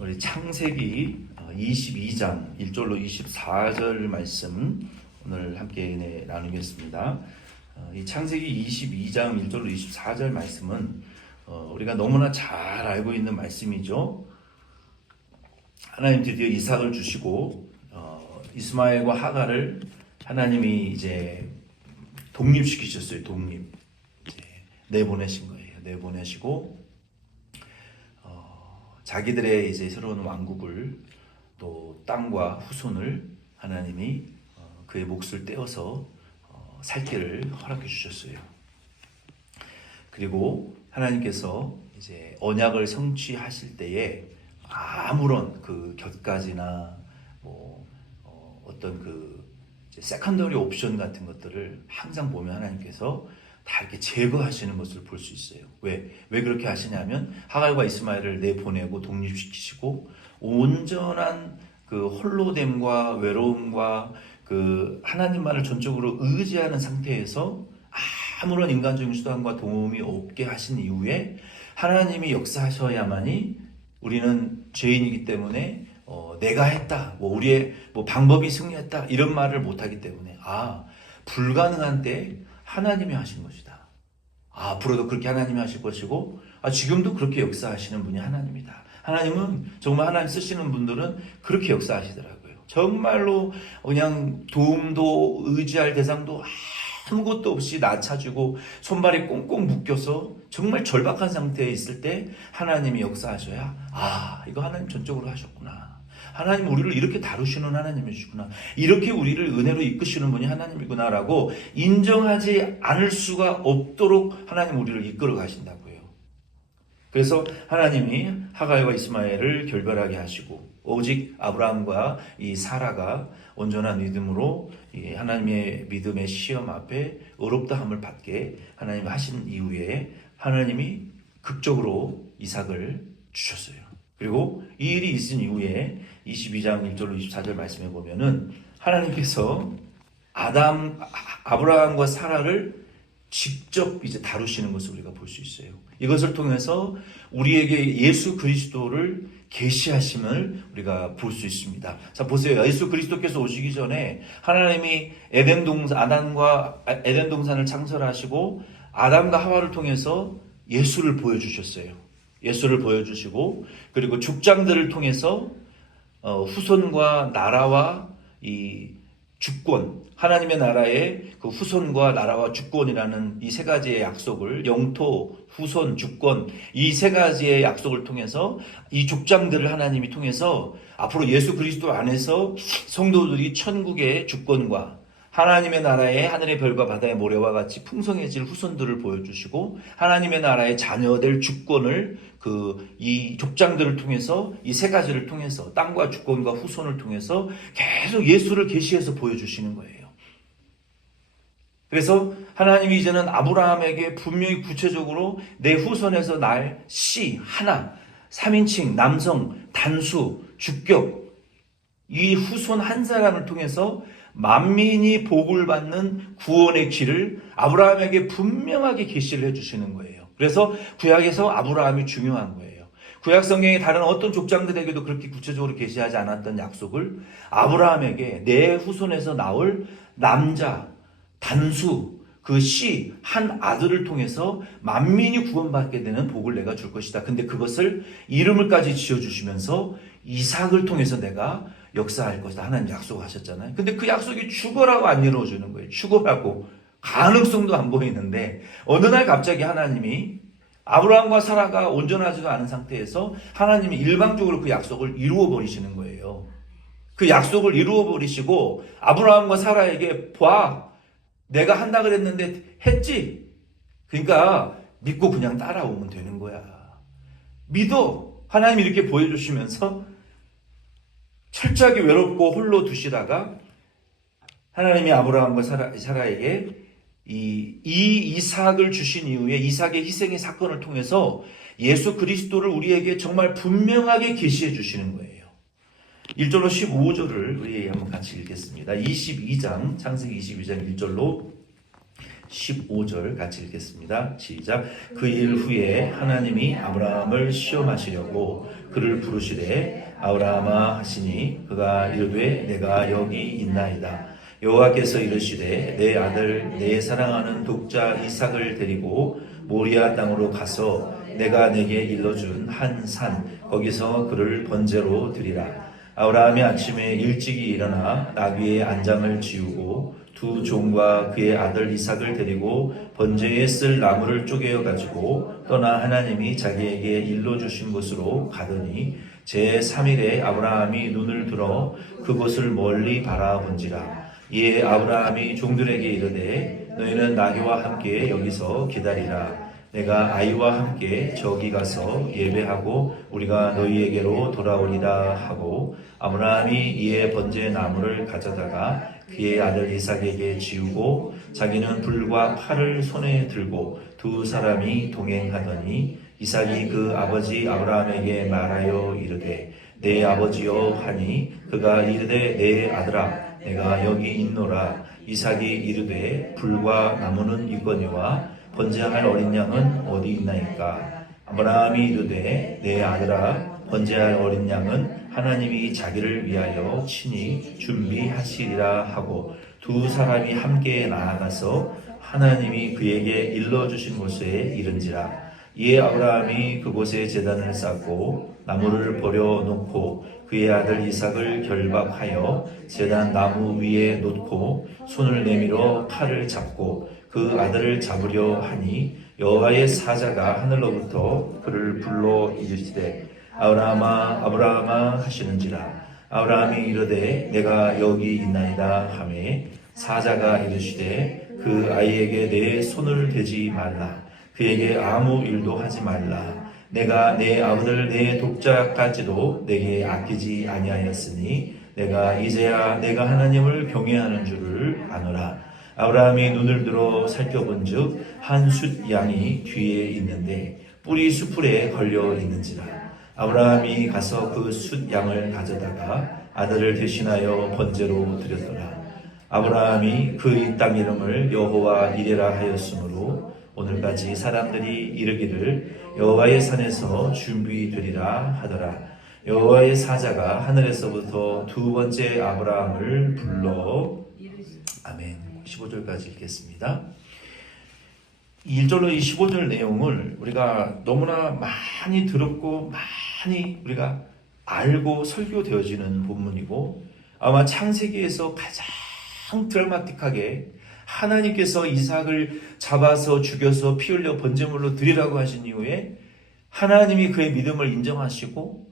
우리 창세기 22장 1절로 24절 말씀 오늘 함께 나누겠습니다. 이 창세기 22장 1절로 24절 말씀은 우리가 너무나 잘 알고 있는 말씀이죠. 하나님 드디어 이삭을 주시고 이스마엘과 하갈을 하나님이 이제 독립시키셨어요. 이제 내보내신 거예요. 내보내시고 자기들의 이제 새로운 왕국을 또 땅과 후손을 하나님이 그의 몫을 떼어서 살 길을 허락해 주셨어요. 그리고 하나님께서 이제 언약을 성취하실 때에 아무런 그 곁가지나 어떤 그 세컨더리 옵션 같은 것들을 항상 보면 하나님께서 다 이렇게 제거하시는 것을 볼 수 있어요. 왜 그렇게 하시냐면 하갈과 이스마엘을 내보내고 독립시키시고 온전한 그 홀로됨과 외로움과 그 하나님만을 전적으로 의지하는 상태에서 아무런 인간적인 수단과 도움이 없게 하신 이후에 하나님이 역사하셔야만이 우리는 죄인이기 때문에 내가 했다, 우리의 방법이 승리했다 이런 말을 못하기 때문에 불가능한 때 하나님이 하신 것이다. 앞으로도 그렇게 하나님이 하실 것이고 지금도 그렇게 역사하시는 분이 하나님이다. 하나님은 정말 하나님 쓰시는 분들은 그렇게 역사하시더라고요. 정말로 그냥 도움도 의지할 대상도 아무것도 없이 나 찾고 손발이 꽁꽁 묶여서 정말 절박한 상태에 있을 때 하나님이 역사하셔야 이거 하나님 전적으로 하셨구나. 하나님 우리를 이렇게 다루시는 하나님이시구나. 이렇게 우리를 은혜로 이끄시는 분이 하나님이구나라고 인정하지 않을 수가 없도록 하나님 우리를 이끌어 가신다고요. 그래서 하나님이 하갈과 이스마엘을 결별하게 하시고 오직 아브라함과 이 사라가 온전한 믿음으로 하나님의 믿음의 시험 앞에 어렵다함을 받게 하나님이 하신 이후에 하나님이 극적으로 이삭을 주셨어요. 그리고 이 일이 있은 이후에 22장 1절로 24절 말씀에 보면은 하나님께서 아브라함과 사라를 직접 이제 다루시는 것을 우리가 볼 수 있어요. 이것을 통해서 우리에게 예수 그리스도를 계시하심을 우리가 볼 수 있습니다. 자, 보세요. 예수 그리스도께서 오시기 전에 하나님이 에덴 동산을 창설하시고 아담과 하와를 통해서 예수를 보여주셨어요. 예수를 보여주시고 그리고 족장들을 통해서 후손과 나라와 이 주권, 하나님의 나라의 그 후손과 나라와 주권이라는 이 세 가지의 약속을 영토, 후손, 주권 이 세 가지의 약속을 통해서 이 족장들을 하나님이 통해서 앞으로 예수 그리스도 안에서 성도들이 천국의 주권과 하나님의 나라의 하늘의 별과 바다의 모래와 같이 풍성해질 후손들을 보여주시고 하나님의 나라의 자녀될 주권을 이 족장들을 통해서 이 세 가지를 통해서 땅과 주권과 후손을 통해서 계속 예수를 계시해서 보여주시는 거예요. 그래서 하나님이 이제는 아브라함에게 분명히 구체적으로 내 후손에서 날 씨 하나 3인칭 남성 단수 주격 이 후손 한 사람을 통해서 만민이 복을 받는 구원의 길을 아브라함에게 분명하게 계시를 해주시는 거예요. 그래서 구약에서 아브라함이 중요한 거예요. 구약 성경의 다른 어떤 족장들에게도 그렇게 구체적으로 계시하지 않았던 약속을 아브라함에게 내 후손에서 나올 남자, 단수, 그 씨, 한 아들을 통해서 만민이 구원받게 되는 복을 내가 줄 것이다. 근데 그것을 이름을까지 지어주시면서 이삭을 통해서 내가 역사할 것이다. 하나님 약속하셨잖아요. 근데 그 약속이 죽어라고 안 이루어지는 거예요. 죽어라고. 가능성도 안 보이는데 어느 날 갑자기 하나님이 아브라함과 사라가 온전하지도 않은 상태에서 하나님이 일방적으로 그 약속을 이루어 버리시는 거예요. 그 약속을 이루어 버리시고 아브라함과 사라에게 내가 한다 그랬는데 했지? 그러니까 믿고 그냥 따라오면 되는 거야. 믿어. 하나님이 이렇게 보여주시면서 철저하게 외롭고 홀로 두시다가 하나님이 아브라함과 사라에게 이 이삭을 주신 이후에 이삭의 희생의 사건을 통해서 예수 그리스도를 우리에게 정말 분명하게 계시해 주시는 거예요. 1절로 15절을 우리 한번 같이 읽겠습니다. 창세기 22장 1절로 15절 같이 읽겠습니다. 시작. 그 일 후에 하나님이 아브라함을 시험하시려고 그를 부르시되 아브라함아 하시니 그가 이르되 내가 여기 있나이다. 여호와께서 이르시되 내 아들 내 사랑하는 독자 이삭을 데리고 모리아 땅으로 가서 내가 내게 일러준 한 산 거기서 그를 번제로 드리라. 아브라함이 아침에 일찍이 일어나 나귀의 안장을 지우고 두 종과 그의 아들 이삭을 데리고 번제에 쓸 나무를 쪼개어 가지고 떠나 하나님이 자기에게 일러주신 곳으로 가더니 제3일에 아브라함이 눈을 들어 그곳을 멀리 바라본지라. 이에 아브라함이 종들에게 이르되 너희는 나귀와 함께 여기서 기다리라. 내가 아이와 함께 저기 가서 예배하고 우리가 너희에게로 돌아오리라 하고 아브라함이 이에 번제 나무를 가져다가 그의 아들 이삭에게 지우고 자기는 불과 칼을 손에 들고 두 사람이 동행하더니 이삭이 그 아버지 아브라함에게 말하여 이르되 내 아버지여 하니 그가 이르되 내 아들아 내가 여기 있노라. 이삭이 이르되 불과 나무는 있거니와 번제할 어린 양은 어디 있나이까. 아브라함이 이르되 내 아들아 번제할 어린 양은 하나님이 자기를 위하여 친히 준비하시리라 하고 두 사람이 함께 나아가서 하나님이 그에게 일러주신 곳에 이른지라. 이에 아브라함이 그곳에 제단을 쌓고 나무를 버려놓고 그의 아들 이삭을 결박하여 제단 나무 위에 놓고 손을 내밀어 칼을 잡고 그 아들을 잡으려 하니 여호와의 사자가 하늘로부터 그를 불러 이르시되 아브라함아 아브라함아 하시는지라. 아브라함이 이르되 내가 여기 있나이다 하매 사자가 이르시되 그 아이에게 내 손을 대지 말라. 그에게 아무 일도 하지 말라. 내가 내 아들 내 독자까지도 내게 아끼지 아니하였으니 내가 이제야 내가 하나님을 경외하는 줄을 아노라. 아브라함이 눈을 들어 살펴본즉 한 숫 양이 뒤에 있는데 뿔이 수풀에 걸려 있는지라. 아브라함이 가서 그 숫 양을 가져다가 아들을 대신하여 번제로 드렸더라. 아브라함이 그 이 땅 이름을 여호와 이레라 하였으므로 오늘까지 사람들이 이르기를 여호와의 산에서 준비되리라 하더라. 여호와의 사자가 하늘에서부터 두 번째 아브라함을 불러 아멘. 15절까지 읽겠습니다. 1절로 이 15절 내용을 우리가 너무나 많이 들었고 많이 우리가 알고 설교되어지는 본문이고 아마 창세기에서 가장 드라마틱하게 하나님께서 이삭을 잡아서 죽여서 피 흘려 번제물로 드리라고 하신 이후에 하나님이 그의 믿음을 인정하시고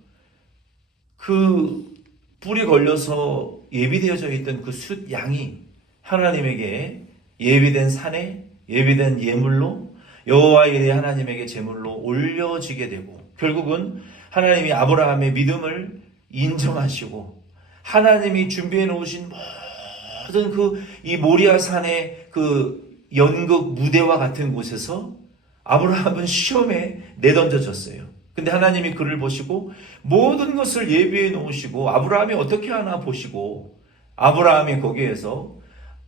그 뿔이 걸려서 예비되어져 있던 그 숫 양이 하나님에게 예비된 산에 예비된 예물로 여호와 이레 하나님에게 제물로 올려지게 되고 결국은 하나님이 아브라함의 믿음을 인정하시고 하나님이 준비해 놓으신 모든 그 이 모리아 산의 그 연극 무대와 같은 곳에서 아브라함은 시험에 내던져졌어요. 근데 하나님이 그를 보시고 모든 것을 예비해 놓으시고 아브라함이 어떻게 하나 보시고 아브라함이 거기에서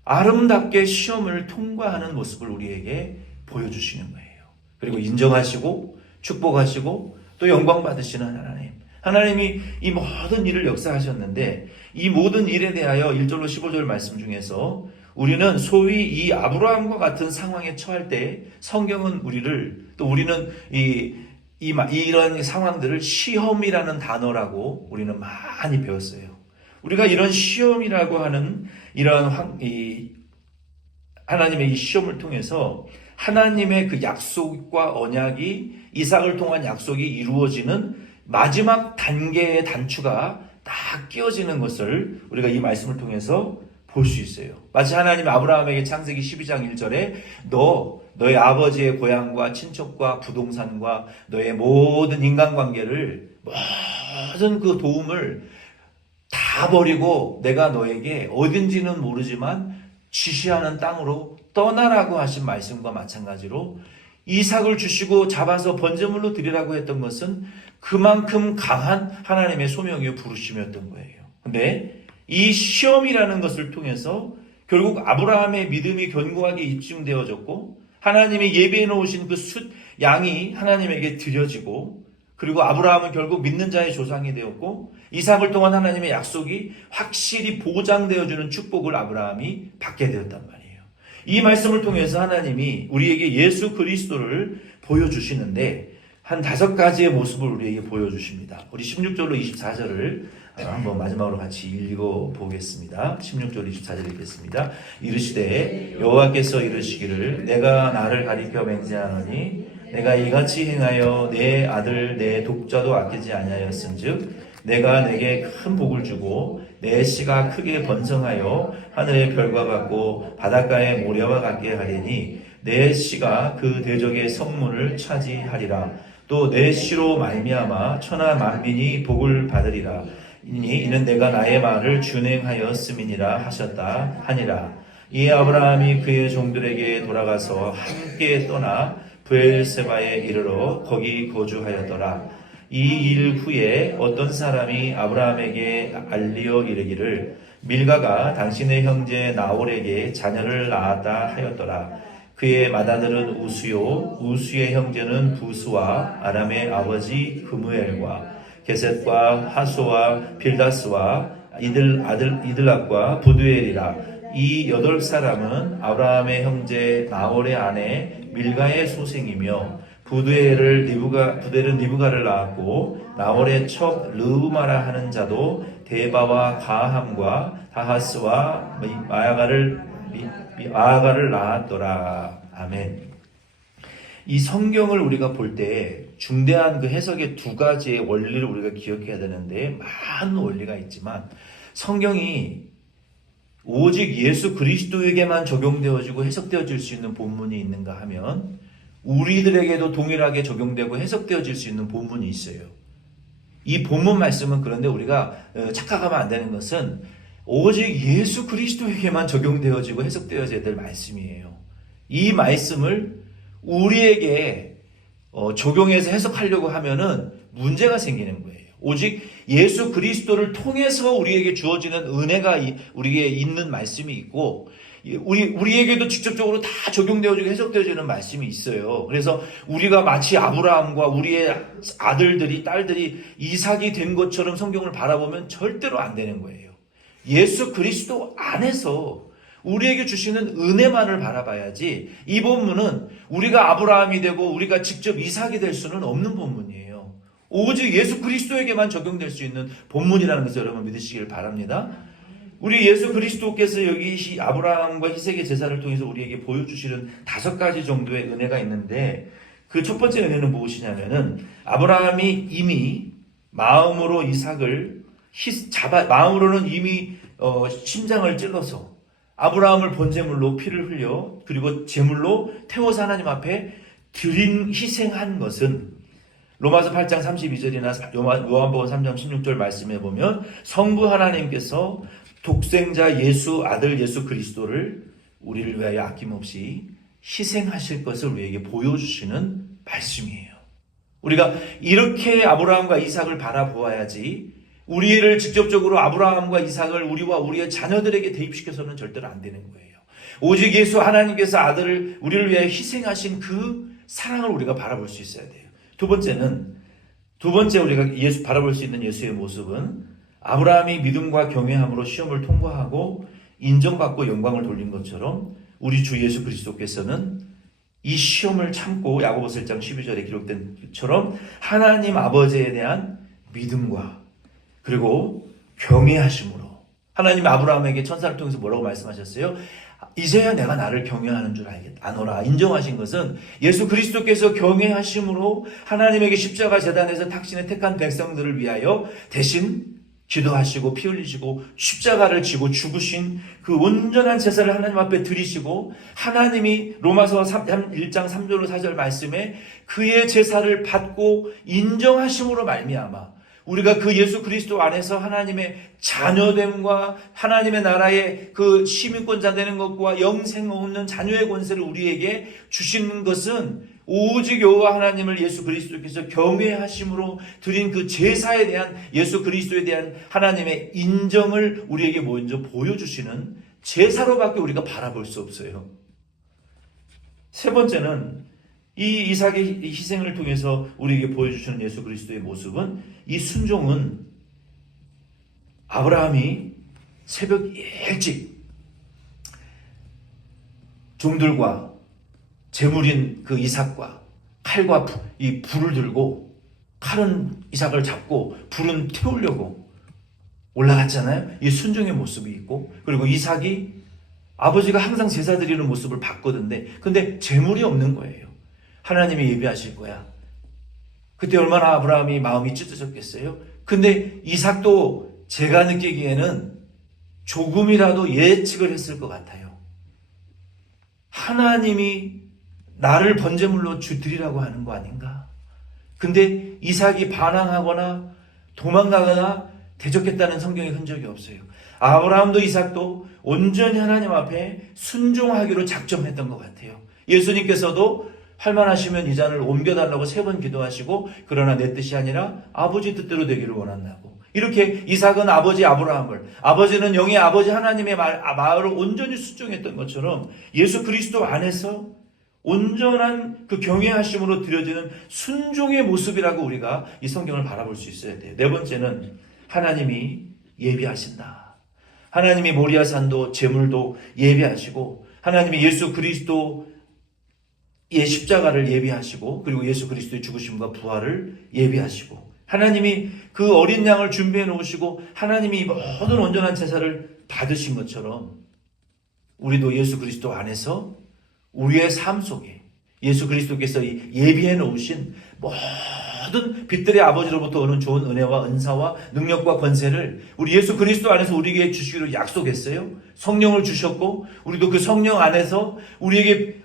아름답게 시험을 통과하는 모습을 우리에게 보여주시는 거예요. 그리고 인정하시고 축복하시고 또 영광 받으시는 하나님. 하나님이 이 모든 일을 역사하셨는데 이 모든 일에 대하여 1절로 15절 말씀 중에서 우리는 소위 이 아브라함과 같은 상황에 처할 때 성경은 우리는 이런 상황들을 시험이라는 단어라고 우리는 많이 배웠어요. 우리가 이런 시험이라고 하는 이런 하나님의 이 시험을 통해서 하나님의 그 약속과 언약이 이삭을 통한 약속이 이루어지는 마지막 단계의 단추가 딱 끼워지는 것을 우리가 이 말씀을 통해서 볼 수 있어요. 마치 하나님이 아브라함에게 창세기 12장 1절에 너의 아버지의 고향과 친척과 부동산과 너의 모든 인간관계를 모든 그 도움을 다 버리고 내가 너에게 어딘지는 모르지만 지시하는 땅으로 떠나라고 하신 말씀과 마찬가지로 이삭을 주시고 잡아서 번제물로 드리라고 했던 것은 그만큼 강한 하나님의 소명의 부르심이었던 거예요. 근데 이 시험이라는 것을 통해서 결국 아브라함의 믿음이 견고하게 입증되어졌고 하나님이 예비해 놓으신 그 양이 하나님에게 드려지고 그리고 아브라함은 결국 믿는 자의 조상이 되었고 이삭을 통한 하나님의 약속이 확실히 보장되어주는 축복을 아브라함이 받게 되었단 말이에요. 이 말씀을 통해서 하나님이 우리에게 예수 그리스도를 보여주시는데 한 5가지의 모습을 우리에게 보여주십니다. 우리 16절로 24절을 한번 마지막으로 같이 읽어보겠습니다. 16절 24절 읽겠습니다. 이르시되 여호와께서 이르시기를 내가 나를 가리켜 맹세하노니 내가 이같이 행하여 내 아들 내 독자도 아끼지 아니하였은즉 내가 내게 큰 복을 주고 내 씨가 크게 번성하여 하늘의 별과 같고 바닷가의 모래와 같게 하리니 내 씨가 그 대적의 성문을 차지하리라. 또 내 씨로 말미암아 천하 만민이 복을 받으리라. 이는 내가 나의 말을 준행하였음이니라 하셨다 하니라. 이에 아브라함이 그의 종들에게 돌아가서 함께 떠나 브엘세바에 이르러 거기 거주하였더라. 이 일 후에 어떤 사람이 아브라함에게 알리어 이르기를 밀가가 당신의 형제 나홀에게 자녀를 낳았다 하였더라. 그의 맏아들은 우수요 우수의 형제는 부스와 아람의 아버지 그무엘과 게셋과 하소와 빌다스와 이들락과 부두엘이라. 이 8사람은 아브라함의 형제 나홀의 아내 밀가의 소생이며 부두엘은 리브가를 낳았고 나홀의 척 르우마라 하는 자도 데바와 가함과 다하스와 마야가를 낳았더라. 아멘. 이 성경을 우리가 볼 때 중대한 그 해석의 2가지의 원리를 우리가 기억해야 되는데 많은 원리가 있지만 성경이 오직 예수 그리스도에게만 적용되어지고 해석되어질 수 있는 본문이 있는가 하면 우리들에게도 동일하게 적용되고 해석되어질 수 있는 본문이 있어요. 이 본문 말씀은 그런데 우리가 착각하면 안 되는 것은 오직 예수 그리스도에게만 적용되어지고 해석되어져야 될 말씀이에요. 이 말씀을 우리에게 적용해서 해석하려고 하면은 문제가 생기는 거예요. 오직 예수 그리스도를 통해서 우리에게 주어지는 은혜가 우리에게 있는 말씀이 있고 우리에게도 직접적으로 다 적용되어지고 해석되어지는 말씀이 있어요. 그래서 우리가 마치 아브라함과 우리의 아들들이 딸들이 이삭이 된 것처럼 성경을 바라보면 절대로 안 되는 거예요. 예수 그리스도 안에서 우리에게 주시는 은혜만을 바라봐야지 이 본문은 우리가 아브라함이 되고 우리가 직접 이삭이 될 수는 없는 본문이에요. 오직 예수 그리스도에게만 적용될 수 있는 본문이라는 것을 여러분 믿으시길 바랍니다. 우리 예수 그리스도께서 여기 아브라함과 희색의 제사를 통해서 우리에게 보여주시는 5가지 정도의 은혜가 있는데 그 첫 번째 은혜는 무엇이냐면은 아브라함이 이미 마음으로 이삭을 마음으로는 이미 심장을 찔러서 아브라함을 본제물로 피를 흘려 그리고 제물로 태워서 하나님 앞에 희생한 것은 로마서 8장 32절이나 요한복음 3장 16절 말씀에 보면 성부 하나님께서 독생자 아들 예수 그리스도를 우리를 위하여 아낌없이 희생하실 것을 우리에게 보여주시는 말씀이에요. 우리가 이렇게 아브라함과 이삭을 바라보아야지 우리를 직접적으로 아브라함과 이삭을 우리와 우리의 자녀들에게 대입시켜서는 절대로 안 되는 거예요. 오직 예수 하나님께서 아들을 우리를 위하여 희생하신 그 사랑을 우리가 바라볼 수 있어야 돼요. 두 번째 우리가 바라볼 수 있는 예수의 모습은 아브라함이 믿음과 경외함으로 시험을 통과하고 인정받고 영광을 돌린 것처럼 우리 주 예수 그리스도께서는 이 시험을 참고 야고보서 1장 12절에 기록된 것처럼 하나님 아버지에 대한 믿음과 그리고 경외하심으로 하나님 아브라함에게 천사를 통해서 뭐라고 말씀하셨어요? 이제야 내가 나를 경외하는 줄 아노라. 인정하신 것은 예수 그리스도께서 경외하심으로 하나님에게 십자가 제단에서 당신의 택한 백성들을 위하여 대신 기도하시고 피 흘리시고 십자가를 지고 죽으신 그 온전한 제사를 하나님 앞에 드리시고 하나님이 로마서 1장 3절로 4절 말씀에 그의 제사를 받고 인정하심으로 말미암아 우리가 그 예수 그리스도 안에서 하나님의 자녀됨과 하나님의 나라의 그 시민권자 되는 것과 영생 없는 자녀의 권세를 우리에게 주시는 것은 오직 여호와 하나님을 예수 그리스도께서 경외하심으로 드린 그 제사에 대한 예수 그리스도에 대한 하나님의 인정을 우리에게 먼저 보여주시는 제사로밖에 우리가 바라볼 수 없어요. 세 번째는 이 이삭의 희생을 통해서 우리에게 보여주시는 예수 그리스도의 모습은, 이 순종은 아브라함이 새벽 일찍 종들과 제물인 그 이삭과 칼과 이 불을 들고, 칼은 이삭을 잡고 불은 태우려고 올라갔잖아요. 이 순종의 모습이 있고, 그리고 이삭이 아버지가 항상 제사 드리는 모습을 봤거든요. 근데 제물이 없는 거예요. 하나님이 예비하실 거야. 그때 얼마나 아브라함이 마음이 찢어졌겠어요. 근데 이삭도 제가 느끼기에는 조금이라도 예측을 했을 것 같아요. 하나님이 나를 번제물로 드리라고 하는 거 아닌가? 근데 이삭이 반항하거나 도망가거나 대적했다는 성경의 흔적이 없어요. 아브라함도 이삭도 온전히 하나님 앞에 순종하기로 작정했던 것 같아요. 예수님께서도 할만하시면 이 잔을 옮겨달라고 3번 기도하시고, 그러나 내 뜻이 아니라 아버지 뜻대로 되기를 원한다고. 이렇게 이삭은 아버지 아브라함을, 아버지는 영의 아버지 하나님의 말을 온전히 순종했던 것처럼, 예수 그리스도 안에서 온전한 그 경외하심으로 드려지는 순종의 모습이라고 우리가 이 성경을 바라볼 수 있어야 돼요. 네 번째는 하나님이 예비하신다. 하나님이 모리아산도 제물도 예비하시고, 하나님이 예수 그리스도의 십자가를 예비하시고, 그리고 예수 그리스도의 죽으심과 부활을 예비하시고, 하나님이 그 어린 양을 준비해 놓으시고, 하나님이 모든 온전한 제사를 받으신 것처럼, 우리도 예수 그리스도 안에서 우리의 삶 속에 예수 그리스도께서 예비해 놓으신 모든 빛들의 아버지로부터 오는 좋은 은혜와 은사와 능력과 권세를 우리 예수 그리스도 안에서 우리에게 주시기로 약속했어요. 성령을 주셨고, 우리도 그 성령 안에서 우리에게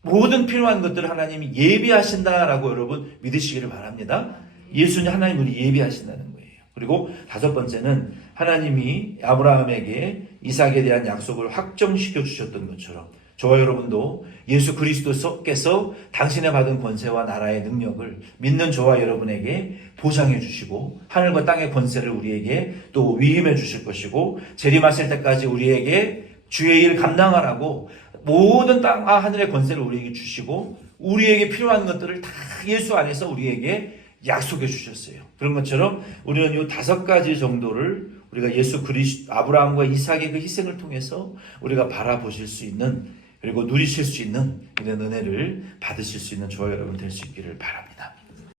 모든 필요한 것들을 하나님이 예비하신다라고 여러분 믿으시기를 바랍니다. 예수님, 하나님 우리 예비하신다는 거예요. 그리고 5번째는 하나님이 아브라함에게 이삭에 대한 약속을 확정시켜 주셨던 것처럼, 저와 여러분도 예수 그리스도께서 당신의 받은 권세와 나라의 능력을 믿는 저와 여러분에게 보장해 주시고, 하늘과 땅의 권세를 우리에게 또 위임해 주실 것이고, 재림하실 때까지 우리에게 주의 일 감당하라고 모든 땅과 하늘의 권세를 우리에게 주시고, 우리에게 필요한 것들을 다 예수 안에서 우리에게 약속해 주셨어요. 그런 것처럼 우리는 이 5가지 정도를 우리가 예수 그리스도, 아브라함과 이삭의 그 희생을 통해서 우리가 바라보실 수 있는, 그리고 누리실 수 있는 이런 은혜를 받으실 수 있는 저와 여러분 될 수 있기를 바랍니다.